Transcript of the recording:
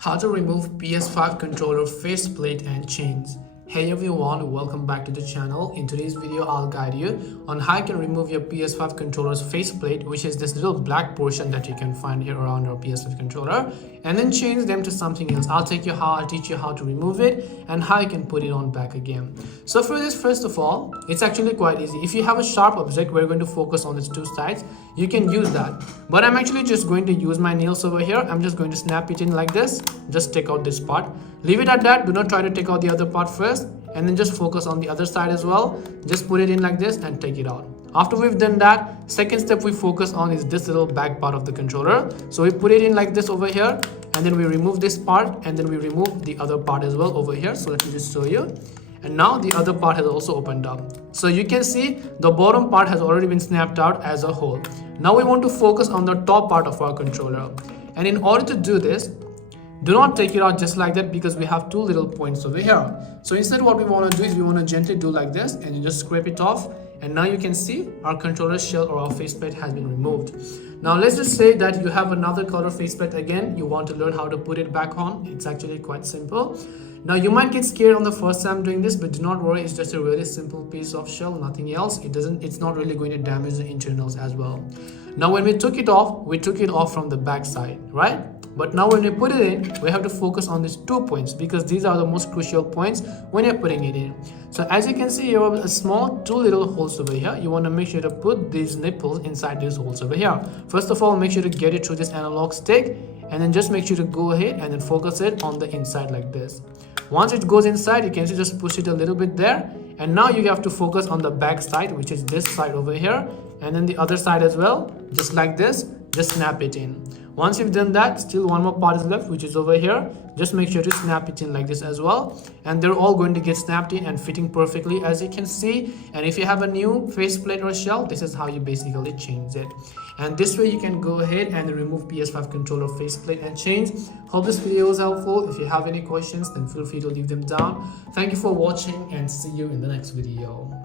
How to remove PS5 controller faceplate and chains. Hey everyone, welcome back to the channel. In today's video, I'll guide you on how you can remove your PS5 controller's faceplate, which is this little black portion that you can find here around your PS5 controller, and then change them to something else. I'll teach you how to remove it and how you can put it on back again. So for this, first of all, it's actually quite easy. If you have a sharp object, we're going to focus on its two sides. You can use that, but I'm actually just going to use my nails over here. I'm just going to snap it in like this. Just take out this part, leave it at that. Do not try to take out the other part first, and then just focus on the other side as well. Just put it in like this and take it out. After we've done that, second step we focus on is this little back part of the controller. So we put it in like this over here, and then we remove this part, and then we remove the other part as well over here. So let me just show you. And now the other part has also opened up. So you can see the bottom part has already been snapped out as a whole. Now we want to focus on the top part of our controller. And in order to do this, do not take it out just like that, because we have two little points over here. So instead what we want to do is we want to gently do like this, and you just scrape it off. And now you can see our controller shell or our faceplate has been removed. Now let's just say that you have another color faceplate again. You want to learn how to put it back on. It's actually quite simple. Now you might get scared on the first time doing this, but do not worry. It's just a really simple piece of shell, nothing else. It's not really going to damage the internals as well. Now when we took it off from the back side, right? But now when we put it in, we have to focus on these 2 points, because these are the most crucial points when you're putting it in. So as you can see, here are a small two little holes over here. You want to make sure to put these nipples inside these holes over here. First of all, make sure to get it through this analog stick, and then just make sure to go ahead and then focus it on the inside like this. Once it goes inside, you can just push it a little bit there, and now you have to focus on the back side, which is this side over here, and then the other side as well, just like this. Just snap it in. Once you've done that, still one more part is left, which is over here. Just make sure to snap it in like this as well, and they're all going to get snapped in and fitting perfectly, as you can see. And if you have a new faceplate or shell, this is how you basically change it. And this way you can go ahead and remove PS5 controller faceplate and chains. Hope this video was helpful. If you have any questions, then feel free to leave them down. Thank you for watching, and see you in the next video.